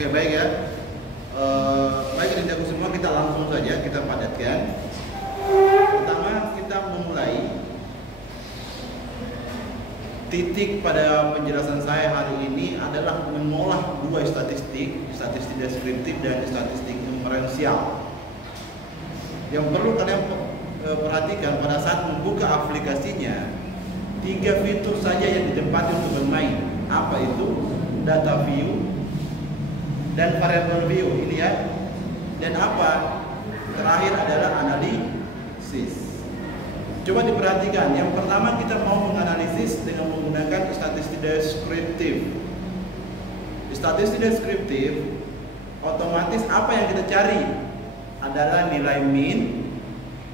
Oke, baik ya. Baik adik-adikku semua, kita langsung saja kita padatkan. Pertama, kita memulai titik pada penjelasan saya hari ini adalah mengolah dua statistik deskriptif dan statistik inferensial. Yang perlu kalian perhatikan pada saat membuka aplikasinya, 3 fitur saja yang ditempati untuk bermain. Apa itu? Data view dan variable view ini ya. Dan apa? Terakhir adalah analisis. Coba diperhatikan. Yang pertama kita mau menganalisis dengan menggunakan statistik deskriptif. Statistik deskriptif otomatis apa yang kita cari adalah nilai mean,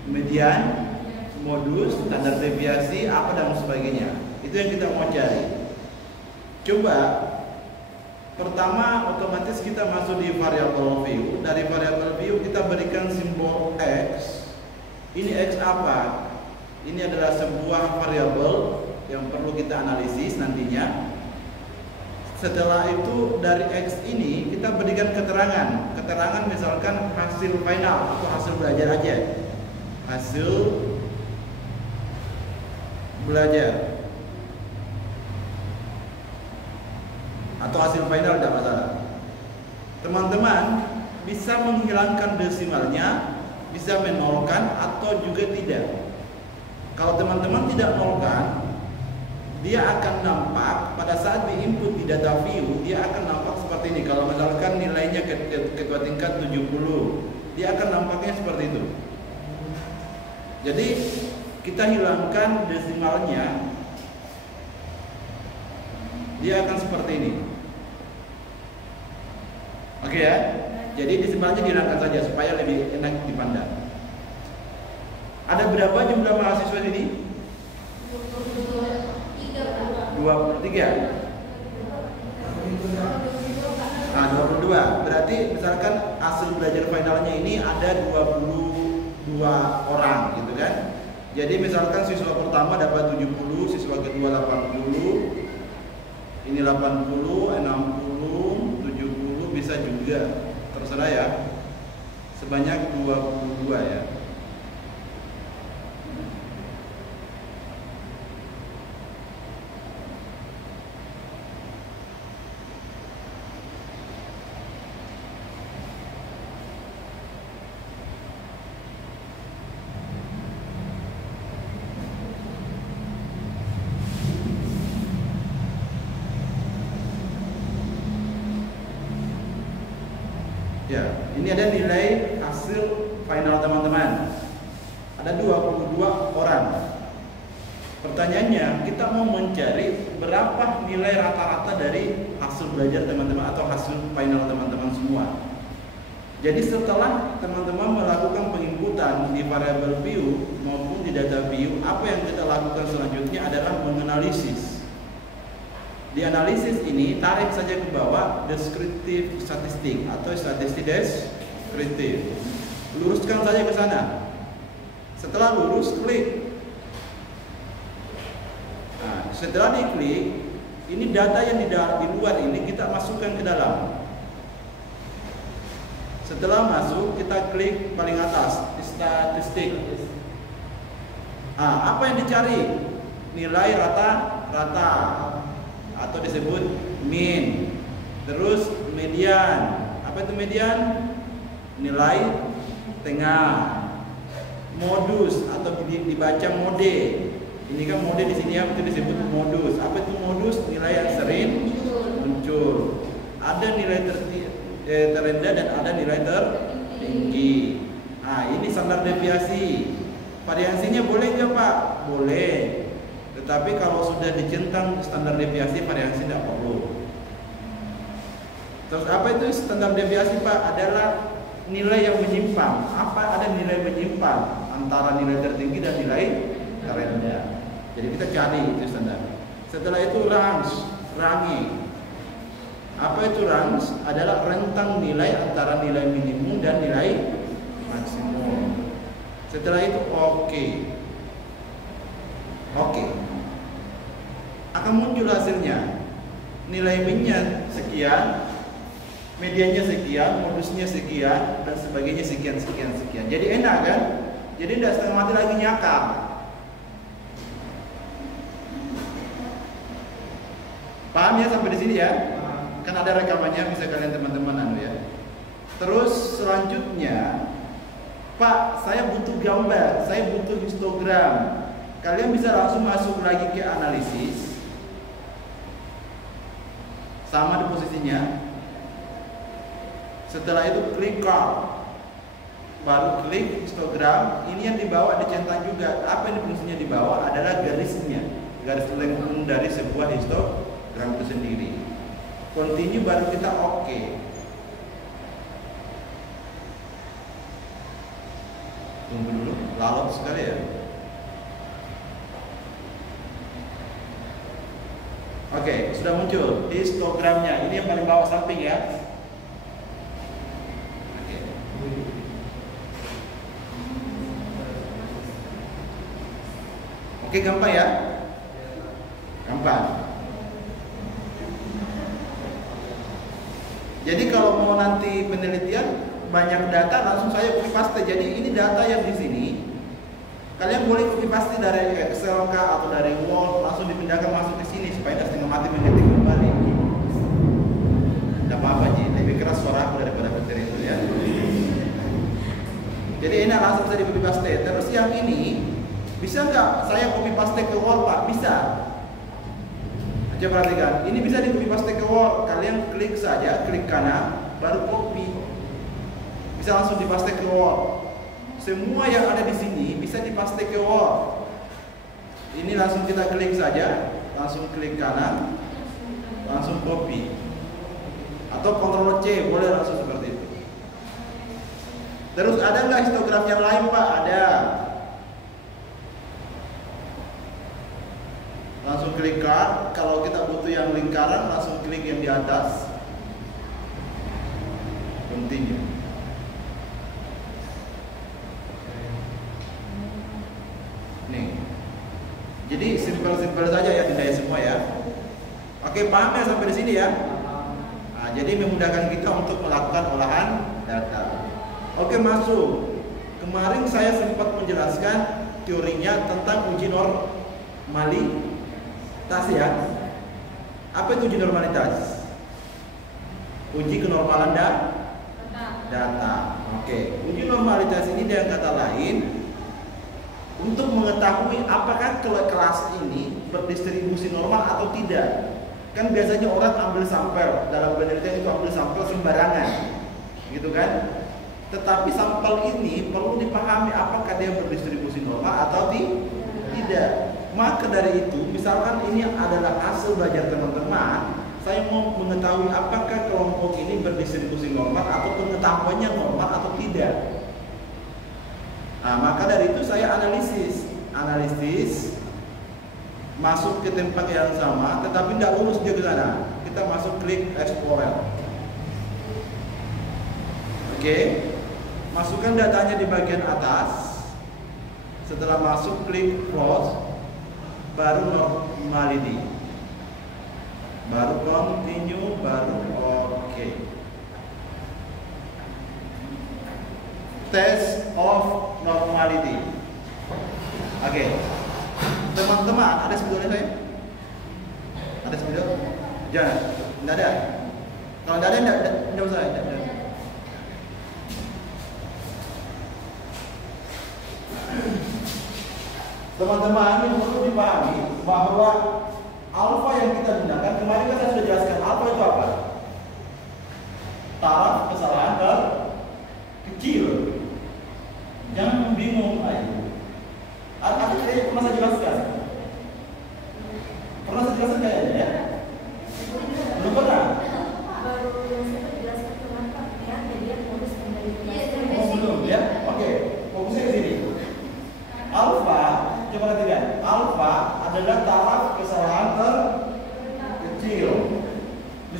median, modus, standar deviasi, apa dan sebagainya. Itu yang kita mau cari. Coba pertama otomatis kita masuk di variable view. Dari variable view kita berikan simbol X. Ini X apa? Ini adalah sebuah variabel yang perlu kita analisis nantinya. Setelah itu dari X ini kita berikan keterangan. Keterangan misalkan hasil final atau hasil belajar aja. Hasil belajar atau hasil final tidak masalah. Teman-teman bisa menghilangkan desimalnya, bisa menolkan atau juga tidak. Kalau teman-teman tidak nolkan, dia akan nampak pada saat diinput di data view, dia akan nampak seperti ini. Kalau misalkan nilainya ketua tingkat 70, dia akan nampaknya seperti itu. Jadi kita hilangkan desimalnya, dia akan seperti ini. Oke ya, jadi desimalnya dihilangkan saja supaya lebih enak dipandang. Ada berapa jumlah mahasiswa ini? 23. Nah, 22. Berarti misalkan hasil belajar finalnya ini ada 22 orang gitu kan. Jadi misalkan siswa pertama dapat 70, siswa kedua 80, ini 80, 60, 70, bisa juga, terserah ya. Sebanyak 22 ya. Ya, ini ada nilai hasil final teman-teman. Ada 22 orang. Pertanyaannya, kita mau mencari berapa nilai rata-rata dari hasil belajar teman-teman atau hasil final teman-teman semua. Jadi setelah teman-teman melakukan penginputan di variable view maupun di data view, apa yang kita lakukan selanjutnya adalah menganalisis. Di analisis ini tarik saja ke bawah deskriptif statistik atau statistik deskriptif. Luruskan saja ke sana. Setelah lurus, klik. Nah, setelah diklik, ini data yang di luar ini kita masukkan ke dalam. Setelah masuk, kita klik paling atas, statistik. Nah, apa yang dicari? Nilai rata-rata atau disebut mean. Terus median. Apa itu median? Nilai tengah. Modus atau dibaca mode. Ini kan mode di sini itu disebut modus. Apa itu modus? Nilai yang sering muncul. Ada nilai terendah dan ada nilai tertinggi. Nah, ini standar deviasi. Variasinya boleh nggak Pak? Boleh. Tetapi kalau sudah dicentang standar deviasi, variasi tidak perlu. Terus apa itu standar deviasi Pak? Adalah nilai yang menyimpang. Apa ada nilai menyimpang antara nilai tertinggi dan nilai terendah. Jadi kita cari itu standar. Setelah itu range. Apa itu range? Adalah rentang nilai antara nilai minimum dan nilai maksimum. Setelah itu oke. Akan muncul hasilnya. Nilai min-nya sekian, medianya sekian, modusnya sekian, dan sebagainya sekian. Jadi enak kan? Jadi tidak setengah mati lagi nyakap. Paham ya sampai di sini ya? Kan ada rekamannya, bisa kalian teman-teman ya. Terus selanjutnya, Pak, saya butuh gambar, saya butuh histogram. Kalian bisa langsung masuk lagi ke analisis. Sama di posisinya. Setelah itu klik card, baru klik histogram. Ini yang dibawa dicentang juga. Apa yang fungsinya dibawa adalah garisnya, garis lengkung dari sebuah histogram itu sendiri. Continue baru kita oke. Tunggu dulu, lalot sekali ya. Oke, sudah muncul histogramnya. Ini yang paling bawah samping ya. Oke, gampang ya? Gampang. Jadi kalau mau nanti penelitian banyak data, langsung saya copy paste. Jadi ini data yang di sini. Kalian boleh copy paste dari Excel kah atau dari Word, langsung dipindahkan masuk ke sini supaya tidak setengah mati mengetik kembali. Tidak apa-apa Ji, lebih keras suara aku daripada petir itu ya. Jadi ini langsung bisa di copy paste. Terus yang ini bisa nggak saya copy paste ke Word Pak? Bisa. Coba perhatikan, ini bisa di copy paste ke Word. Kalian klik saja, klik kanan, baru copy. Bisa langsung dipaste ke Word. Semua yang ada di sini bisa dipaste ke Word. Ini langsung kita klik saja, langsung klik kanan, langsung copy. Atau Ctrl C, boleh langsung seperti itu. Terus ada nggak histogram yang lain Pak? Ada. Langsung klik card. Kalau kita butuh yang lingkaran, langsung klik yang di atas. Continue. Nih. Jadi simpel-simpel saja ya, tidak semua ya. Oke, paham ya sampai di sini ya? Nah, jadi memudahkan kita untuk melakukan olahan data. Oke, masuk. Kemarin saya sempat menjelaskan teorinya tentang uji normalitas ya. Apa itu uji normalitas? Uji kenormalan data. Oke, uji normalitas ini dengan kata lain untuk mengetahui apakah kelas ini berdistribusi normal atau tidak. Kan biasanya orang ambil sampel, dalam penelitian itu ambil sampel sembarangan, gitu kan? Tetapi sampel ini perlu dipahami apakah dia berdistribusi normal atau tidak. Maka dari itu, misalkan ini adalah hasil belajar teman-teman, saya mau mengetahui apakah kelompok ini berdistribusi normal atau pengetahuannya normal atau tidak. Nah, maka dari itu saya analisis, masuk ke tempat yang sama, tetapi tidak lurus dia ke sana. Kita masuk klik Explorer. Oke, masukkan datanya di bagian atas. Setelah masuk, klik Close, baru Normality, baru Continue, baru OK. Test of normality. Oke. Teman-teman, ada sebetulnya saya? Ada sebetulnya? Jangan. Tidak ada. Kalau tidak ada, tidak usah. Teman-teman, ini perlu dipahami bahwa alfa yang kita gunakan, kemarin kan saya sudah jelaskan alfa itu apa? Taraf kesalahan kecil. Jangan bingung aja. Ada saya pernah saya jelaskan. Pernah saya jelaskan kayaknya ya? Belum pernah.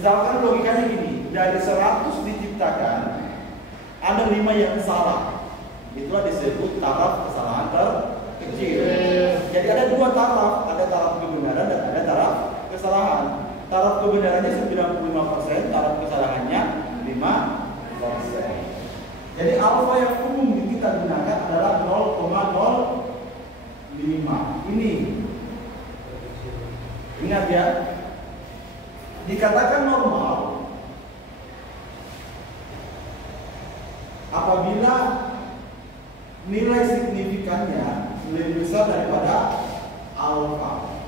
Misalkan logikanya gini, dari 100 diciptakan, ada 5 yang salah. Itulah disebut taraf kesalahan terkecil. Jadi ada 2 taraf, ada taraf kebenaran dan ada taraf kesalahan. Taraf kebenarannya 95%, taraf kesalahannya 5%. Jadi alfa yang umum kita gunakan adalah 0,05. Ini ingat ya, dikatakan normal apabila nilai signifikannya lebih besar daripada alfa.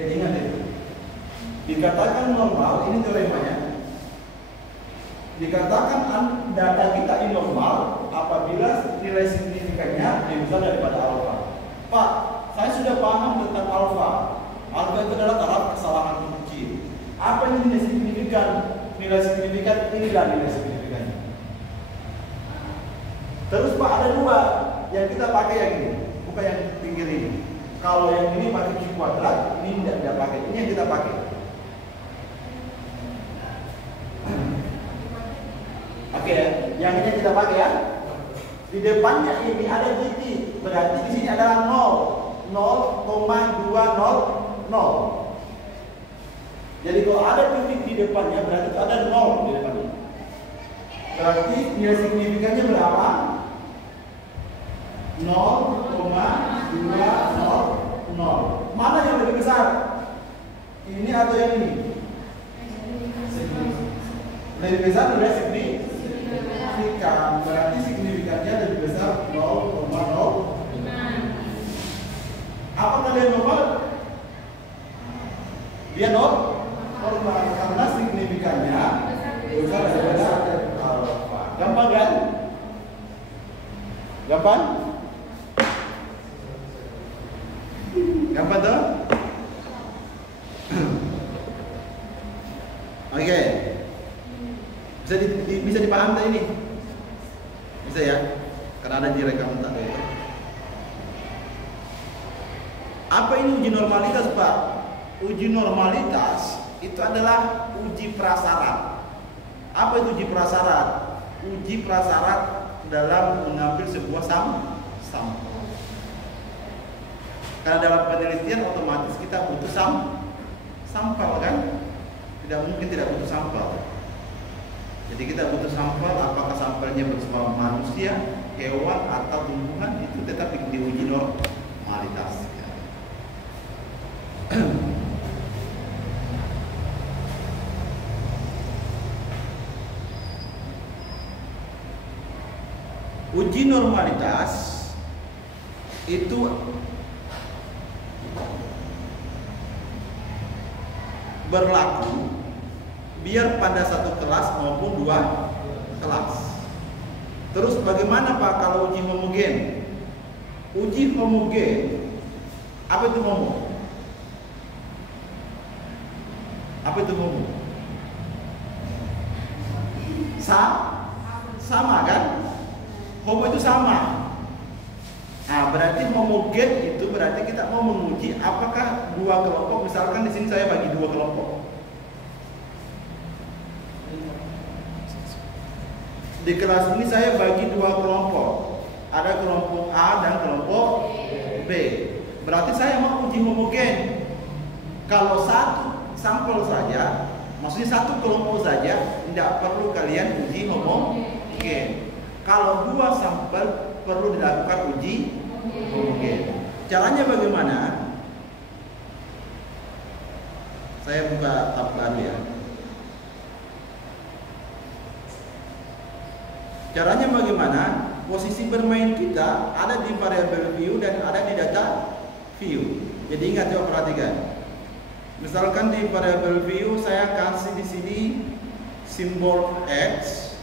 Jadi ingat itu. Dikatakan normal, ini teoremanya. Dikatakan data kita ini normal apabila nilai signifikannya lebih besar daripada alfa. Pak, saya sudah paham tentang alfa. Alfa itu adalah taraf kesalahan kecil. Apa ini nilai signifikan? Nilai signifikan inilah nilai signifikannya. Terus Pak, ada 2 yang kita pakai yang ini, bukan yang pinggir ini. Kalau yang ini pakai Q kuadrat, ini tidak pakai. Ini yang kita pakai. Oke, yang ini kita pakai ya. Di depannya ini ada titik, berarti di sini adalah 0,200. Jadi kalau ada titik di depannya, berarti itu ada 0 di depannya. Berarti nilai signifikannya berapa? 0,200. Mana yang lebih besar? Ini atau yang ini? Lebih besar nilai signifikan. Berarti signifikannya lebih besar 0,0. Apakah dia normal? Dia normal karena signifikannya besar daripada alfa. Gampang kan? Gampang? Gampang tuh? Oke. Bisa dipaham tak ini? Bisa ya? Karena ada direkam tak itu. Apa ini uji normalitas, Pak? Uji normalitas itu adalah uji prasyarat. Apa itu uji prasyarat? Uji prasyarat dalam mengambil sebuah sampel. Karena dalam penelitian otomatis kita butuh sampel kan? Tidak mungkin tidak butuh sampel. Jadi kita butuh sampel, apakah sampelnya bersama manusia, hewan atau tumbuhan, itu tetap diuji normalitas. Uji normalitas itu berlaku biar pada satu kelas maupun 2 kelas. Terus bagaimana Pak kalau uji homogen? Uji homogen, apa itu homo? Apa itu homo? Sama kan? Homo itu sama. Nah, berarti homogen itu berarti kita mau menguji apakah 2 kelompok, misalkan di sini saya bagi 2 kelompok. Di kelas ini saya bagi 2 kelompok. Ada kelompok A dan kelompok B. Berarti saya mau uji homogen. Kalau 1 sampel saja, maksudnya 1 kelompok saja, tidak perlu kalian uji homogen. Kalau 2 sampel perlu dilakukan uji homogen. Caranya bagaimana? Saya buka tab baru ya. Caranya bagaimana? Posisi bermain kita ada di variabel view dan ada di data view. Jadi ingat, coba perhatikan. Misalkan di variabel view saya kasih di sini simbol X,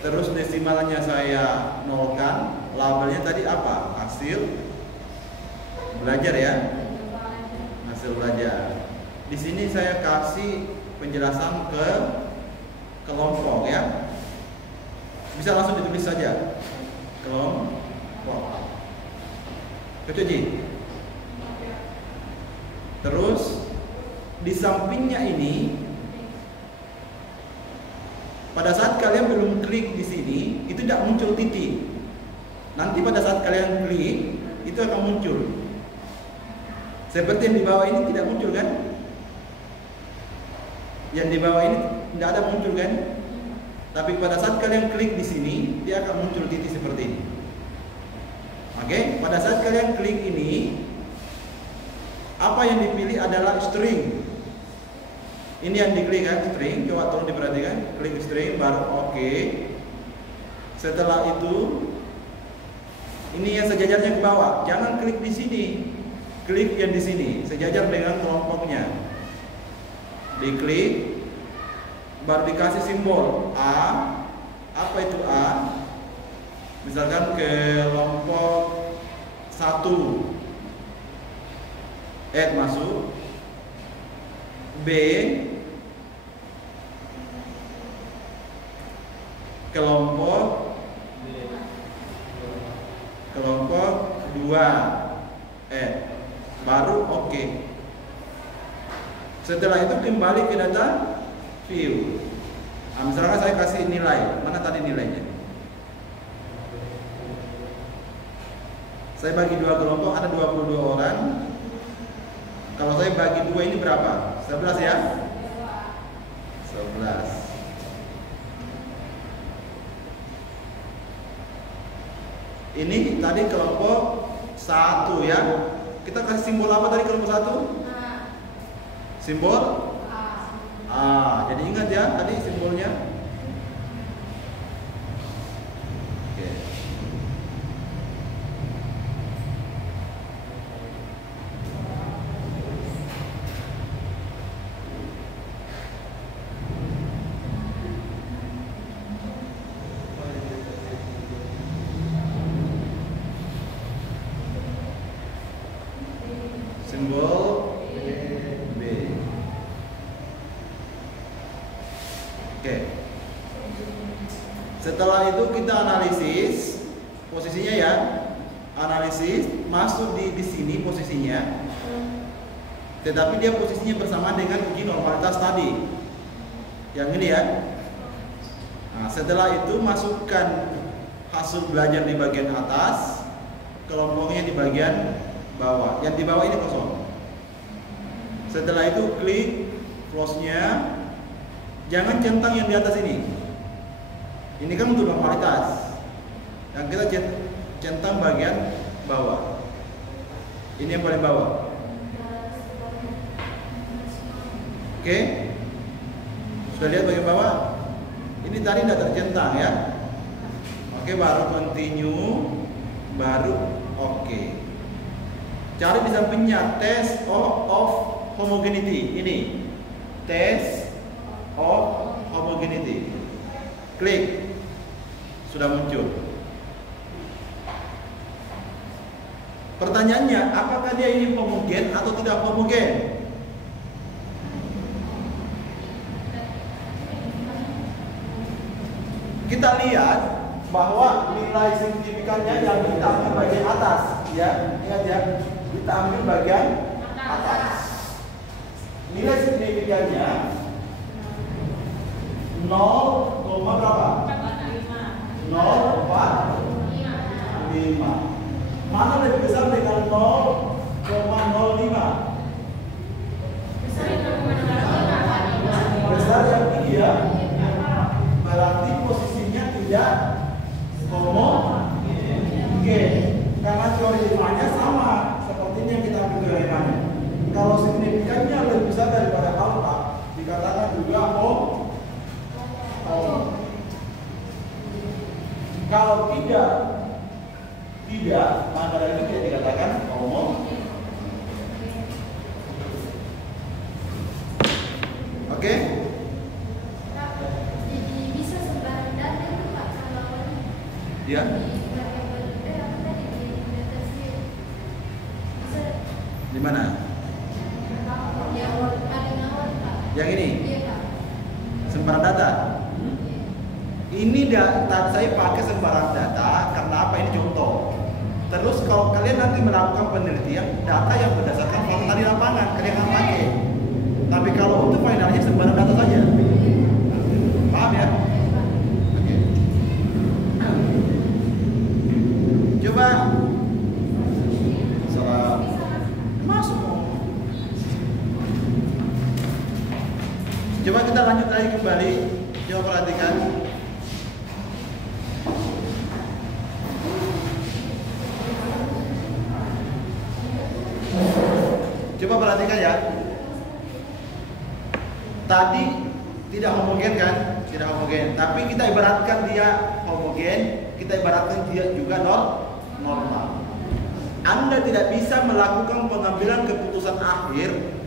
terus desimalnya saya nolkan, labelnya tadi apa? Hasil belajar ya. Hasil belajar. Di sini saya kasih penjelasan ke kelompok ya. Bisa langsung ditulis saja. Kelompok. Kecuali. Terus di sampingnya ini belum klik di sini, itu tidak muncul titik. Nanti pada saat kalian klik, itu akan muncul. Seperti yang di bawah ini tidak muncul kan? Yang di bawah ini tidak ada muncul kan? Tapi pada saat kalian klik di sini, dia akan muncul titik seperti ini. Oke, pada saat kalian klik ini, apa yang dipilih adalah string. Ini yang diklik kan, string. Coba tolong diperhatikan. Klik string, baru oke. Setelah itu, ini yang sejajarnya ke bawah. Jangan klik di sini. Klik yang di sini, sejajar dengan kelompoknya. Diklik, baru dikasih simbol A. Apa itu A? Misalkan kelompok 1, add masuk. B, kelompok 2, baru oke. Setelah itu kembali ke data view. Nah, misalkan saya kasih nilai, mana tadi nilainya? Saya bagi 2 kelompok, ada 22 orang. Kalau saya bagi 2 ini berapa? 11 ya? 11. Ini tadi kelompok 1 ya. Kita kasih simbol apa tadi kelompok 1? Simbol A. Jadi ingat ya tadi simbolnya. Oke. Simbol B. Oke. Setelah itu kita analisis posisinya ya. Analisis masuk di sini posisinya. Tetapi dia posisinya bersama dengan uji normalitas tadi. Yang ini ya. Nah, setelah itu masukkan hasil belajar di bagian atas, kelompoknya di bagian bawah. Yang di bawah ini kosong. Setelah itu klik close-nya. Jangan centang yang di atas ini. Ini kan untuk normalitas. Yang kita centang bagian bawah. Ini yang paling bawah. Oke. Sudah lihat bagian bawah? Ini tadi tidak tercentang ya. Oke, baru continue, baru oke. Cari di sampingnya test of homogeneity. Ini test of homogeneity. Klik, sudah muncul. Pertanyaannya, apakah dia ini homogen atau tidak homogen? Kita lihat bahwa nilai signifikannya yang kita ambil bagian atas, ya, ingat ya, kita ambil bagian atas. Nilai signifikannya 0, berapa? 0,45. Mana lebih besar dengan 0,05? Besar yang ini ya. Berarti posisinya tidak homogen. Karena teori limanya sama seperti ini yang kita ambil teori limanya. Kalau signifikannya lebih besar daripada alfa, dikatakan juga homogen. Kalau tidak, maka dari itu tidak dikatakan homogen. Oke? Bisa sebarang data itu Pak, kalau Ya. Di mana? Yang paling awal Pak. Yang ini? Iya Pak. Sembarang data. Ini data saya pakai sembarang data karena apa? Ini contoh. Terus kalau kalian nanti melakukan penelitian, data yang berdasarkan fakta di lapangan kalian akan pakai. Tapi kalau untuk finalnya sembarang data saja. Paham ya? Oke. lanjut lagi kembali. Coba perhatikan. Coba perhatikan ya. Tadi tidak homogen kan? Tidak homogen. Tapi kita ibaratkan dia homogen, kita ibaratkan dia juga normal. Anda tidak bisa melakukan pengambilan keputusan akhir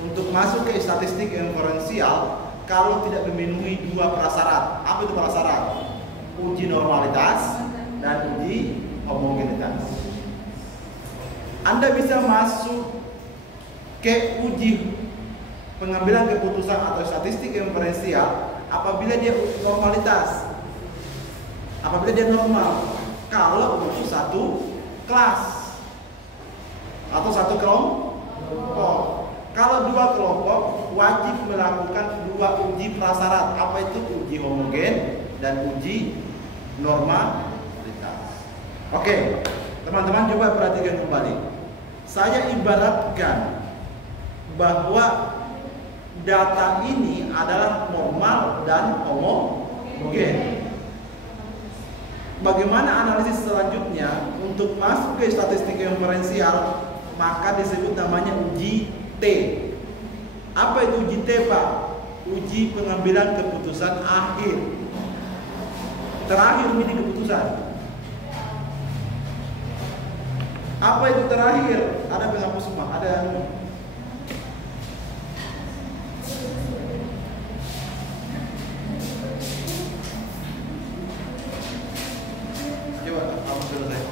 untuk masuk ke statistik inferensial kalau tidak memenuhi dua prasyarat. Apa itu prasyarat? Uji normalitas dan uji homogenitas. Anda bisa masuk ke uji pengambilan keputusan atau statistik inferensial apabila dia normalitas, apabila dia normal. Kalau untuk satu kelas atau satu kelompok. Kalau dua kelompok wajib melakukan dua uji prasyarat. Apa itu? Uji homogen dan uji normalitas. Oke, teman-teman coba perhatikan kembali. Saya ibaratkan bahwa data ini adalah normal dan homogen. Bagaimana analisis selanjutnya untuk masuk ke statistik inferensial? Maka disebut namanya uji T. Apa itu uji T, Pak? Uji pengambilan keputusan akhir. Terakhir ini keputusan. Apa itu terakhir? Ada penghapus semua, ada coba hapus dulu saya.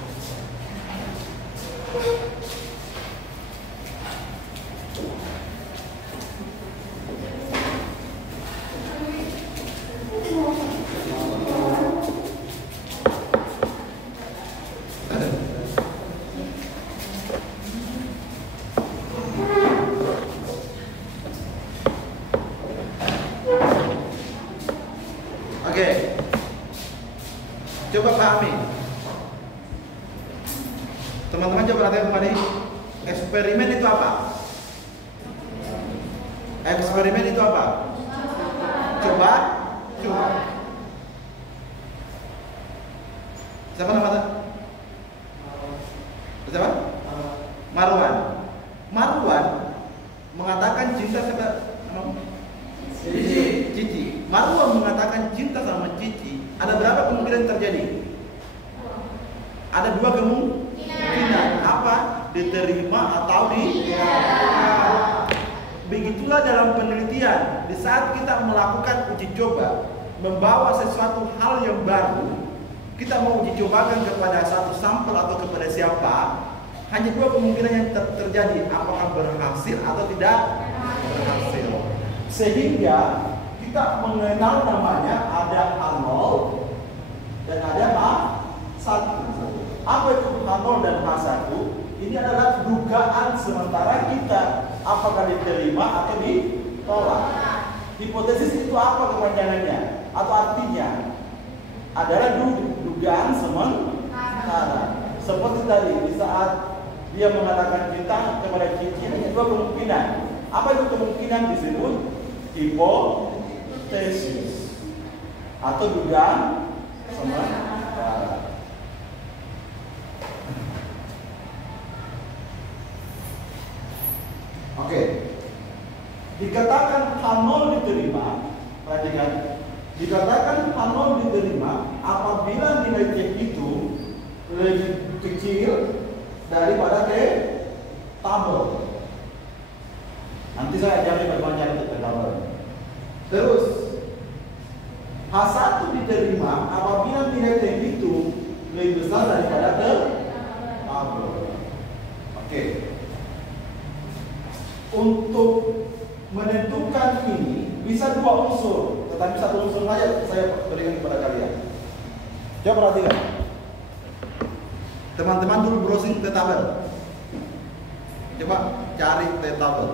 Oke, coba pahami. Teman-teman coba perhatikan kembali. Eksperimen itu apa? Eksperimen itu apa? Coba. Siapa namanya? Siapa? Marwan. Marwan mengatakan cinta sama Cici. Marwan mengatakan cinta sama Cici. Ada berapa kemungkinan terjadi? Ada dua kemungkinan. Apa? Diterima atau tidak. Begitulah dalam penelitian. Di saat kita melakukan uji coba, membawa sesuatu hal yang baru, kita mau uji cobakan kepada satu sampel atau kepada siapa, hanya dua kemungkinan yang terjadi. Apakah berhasil atau tidak berhasil. Sehingga kita mengenal namanya ada H0 dan ada H1. Apa itu H0 dan H1? Ini adalah dugaan sementara kita, apakah diterima atau ditolak. Hipotesis itu apa kepanjangannya atau artinya? Adalah dugaan sementara. Seperti tadi, di saat dia mengatakan cinta kepada Cici, hanya dua kemungkinan. Apa itu kemungkinan? Disebut hipotesis atau dugaan sementara. Oke, dikatakan H0 diterima, perhatikan. Dikatakan H0 diterima apabila nilai T itu lebih kecil daripada T tabel. Nanti saya ajarin bagaimana cara T tabel. Terus H1 diterima apabila nilai T itu lebih besar daripada T tabel. Oke. Untuk menentukan ini bisa dua unsur, tetapi satu unsur saja saya berikan kepada kalian. Coba perhatikan. Teman-teman dulu browsing T tabel. Coba cari T tabel.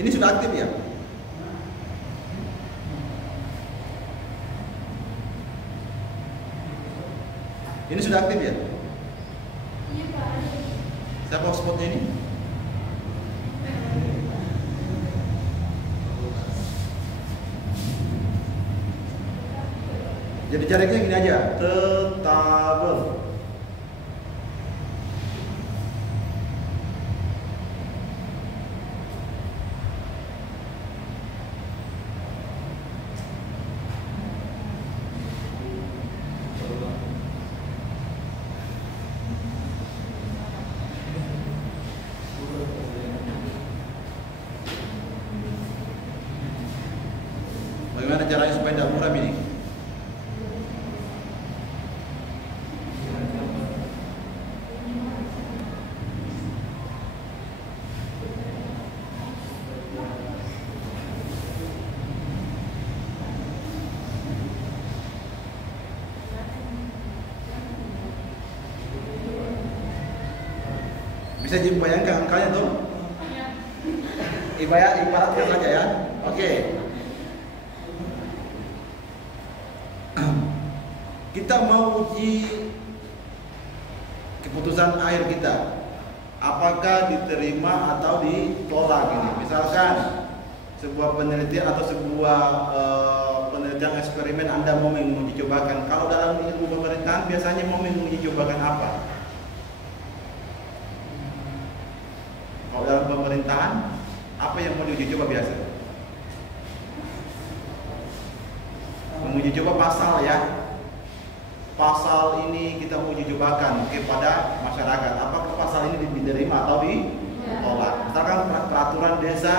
Ini sudah aktif ya? Ini sudah aktif ya? Iya, Pak. Siapa hotspotnya ini? Jadi caranya gini aja, tetable. Bagaimana caranya supaya tidak muram ini? Bisa dibayangkan angkanya tuh? Ibaratkan saja ya. Oke. Kita mau uji keputusan akhir kita, apakah diterima atau ditolak ini. Misalkan sebuah penelitian atau sebuah penelitian eksperimen Anda mau menguji cobakan. Kalau dalam ilmu pemerintahan biasanya mau menguji cobakan apa? Kalau dalam pemerintahan apa yang mau diuji coba biasa? Menguji coba pasal ya. Pasal ini kita mau uji cobakan kepada masyarakat. Apakah pasal ini diterima atau ditolak? Misalkan peraturan desa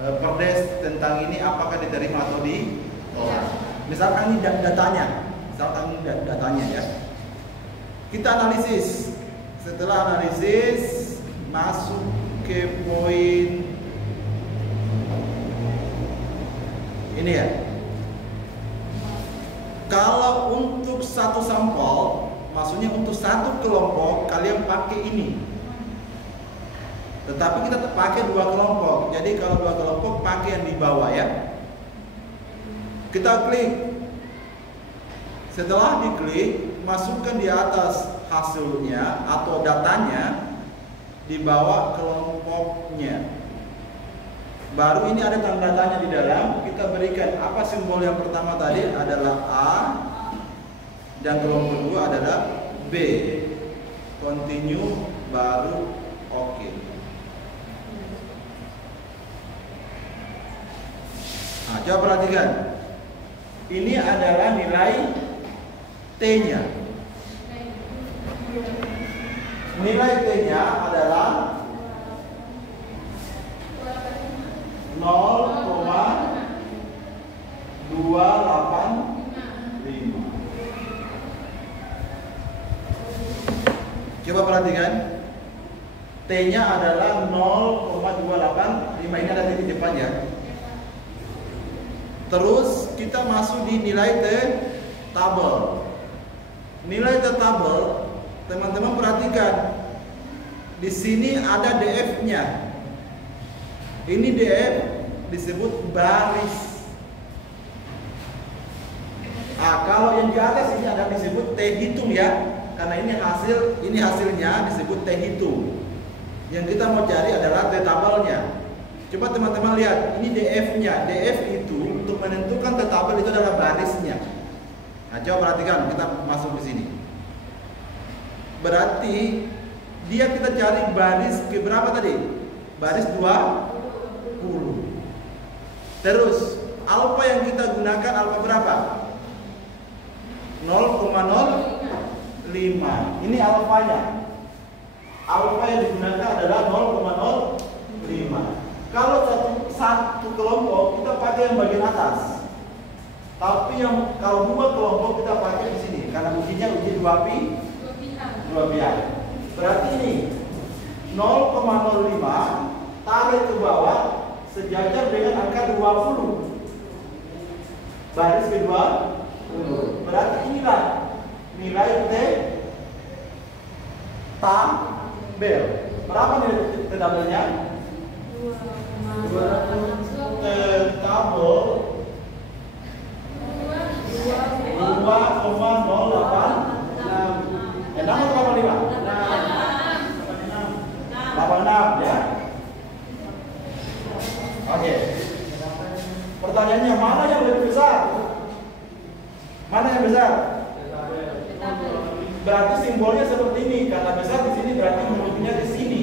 Perdes tentang ini apakah diterima atau ditolak? Misalkan ini datanya. Misalkan ini datanya ya. Kita analisis. Setelah analisis masuk ke poin ini ya. Kalau untuk satu sampel, maksudnya untuk satu kelompok kalian pakai ini. Tetapi kita pakai dua kelompok. Jadi kalau dua kelompok pakai yang di bawah ya. Kita klik. Setelah diklik, masukkan di atas hasilnya atau datanya, di bawah kelompoknya. Baru ini ada tanda tanya di dalam. Kita berikan apa simbol yang pertama tadi adalah A, dan kelompok kedua adalah B. Continue, baru oke. Nah, coba perhatikan. Ini adalah nilai T-nya. Nilai T-nya adalah 0,285. Coba perhatikan. T-nya adalah 0,285. Ini ada titik depan ya. Terus kita masuk di nilai T-table. Nilai T-table, teman-teman perhatikan. Di sini ada DF-nya. Ini DF disebut baris. Kalau yang di atas ini ada disebut T hitung ya. Karena ini hasilnya disebut T hitung. Yang kita mau cari adalah T-tabelnya. Coba teman-teman lihat, ini DF-nya. DF itu untuk menentukan T-tabel itu adalah barisnya. Nah, coba perhatikan, kita masuk di sini. Berarti dia kita cari baris ke berapa tadi? Baris 20. Terus alfa yang kita gunakan alfa berapa? 0,05. Ini alfanya. Alfa yang digunakan adalah 0,05. Kalau satu kelompok kita pakai yang bagian atas. Tapi kalau dua kelompok kita pakai di sini karena ujinya uji dua pihak. Berarti ini 0,05 tarik ke bawah sejajar dengan angka 20. Baris kedua 20. Berarti inilah nilai T-tabel. Berapa nilai T-tabelnya? T-tabel 2,086. 6 atau 85? 86 ya. Oke. Pertanyaannya mana yang lebih besar? yang besar? Berarti simbolnya seperti ini. Karena besar di sini berarti mulutnya di sini.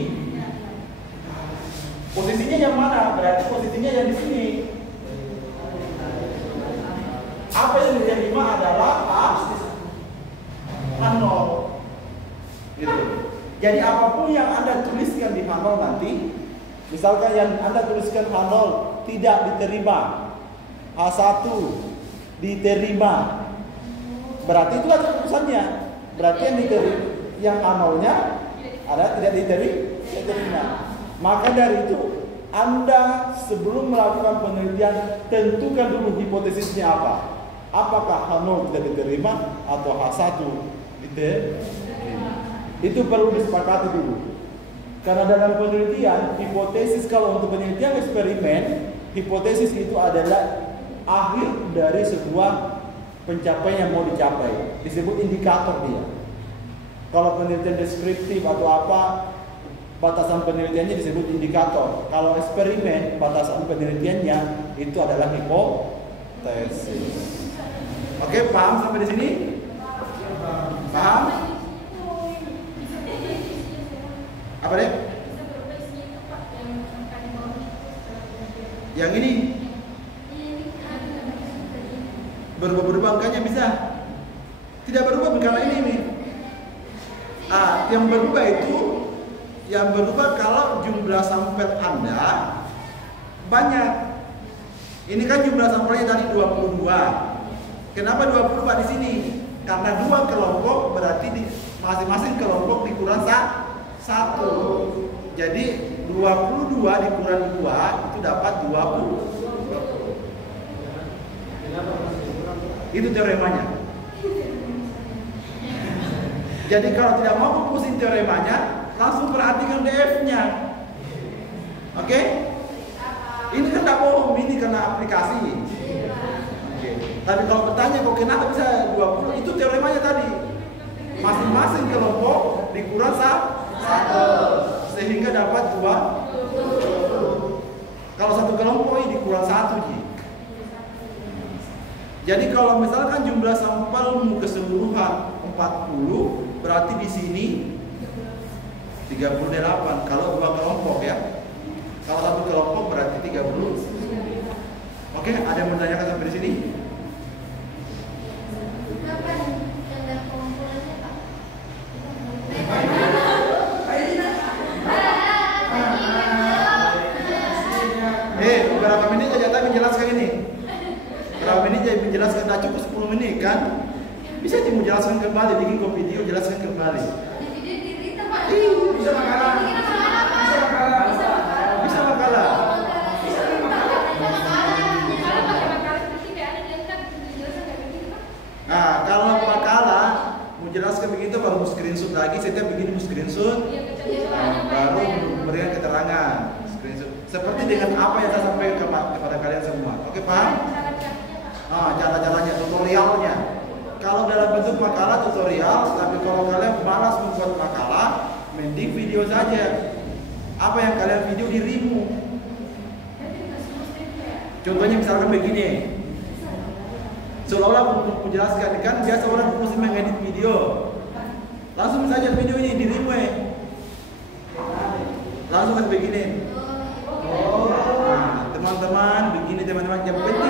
Posisinya yang mana? Berarti posisinya yang di sini. Apa yang diterima adalah H0. Gitu. Jadi apapun yang Anda tuliskan di H0 nanti, misalkan yang Anda tuliskan H0 tidak diterima, H1 diterima, berarti itu adalah keputusannya. Berarti yang diterima, yang H0-nya ada tidak diterima. Maka dari itu Anda sebelum melakukan penelitian tentukan dulu hipotesisnya apa. Apakah H0 tidak diterima atau H1 diterima? Itu perlu disepakati dulu. Karena dalam penelitian, hipotesis kalau untuk penelitian eksperimen, hipotesis itu adalah akhir dari sebuah pencapaian yang mau dicapai. Disebut indikator dia. Kalau penelitian deskriptif atau apa, batasan penelitiannya disebut indikator. Kalau eksperimen, batasan penelitiannya itu adalah hipotesis. Oke, paham sampai di sini? Paham? Apa deh? Yang ini berubah-berubah angkanya bisa? Tidak berubah karena ini. Yang berubah itu, yang berubah kalau jumlah sampel Anda banyak. Ini kan jumlah sampelnya tadi 22. Kenapa 22 di sini? Karena dua kelompok berarti di masing-masing kelompok dikurang 1. Jadi 22 dikurang 2 itu dapat 20. Itu teoremanya. Jadi kalau tidak mau pusing teoremanya, langsung perhatikan DF-nya. Oke? Ini kan tidak bohong, ini karena aplikasi. Tapi kalau bertanya kok kenapa bisa 20, itu teoremanya tadi. Masing-masing kelompok dikurang 1 sehingga dapat 2. Kalau satu kelompok ini dikurang 1 Ji. Jadi kalau misalkan jumlah sampelmu keseluruhan 40, berarti di sini 38. Kalau dua kelompok ya. Kalau satu kelompok berarti 30. Oke, ada yang menanyakan sampai di sini? Berapa menit aja tadi menjelaskan ini? Berapa menit aja menjelaskan? Tak cukup 10 menit kan? Bisa menjelaskan kembali, bikin video jelaskan kembali. Bisa makalah. Bisa makalah. Nah, kalau makalah menjelaskan begitu baru screenshot lagi, setiap begini screenshot, baru memberikan keterangan. Seperti dengan apa yang saya sampaikan kepada kalian semua. Oke, paham? Cara-caranya, tutorialnya. Kalau dalam bentuk makalah tutorial, tapi kalau kalian malas membuat makalah, mending video saja. Apa yang kalian video dirimu. Contohnya misalkan begini. Seolah-olah menjelaskan, kan biasa orang mesti mengedit video. Langsung saja video ini dirimu. Langsung kan begini. Teman-teman, begini teman-teman, yang penting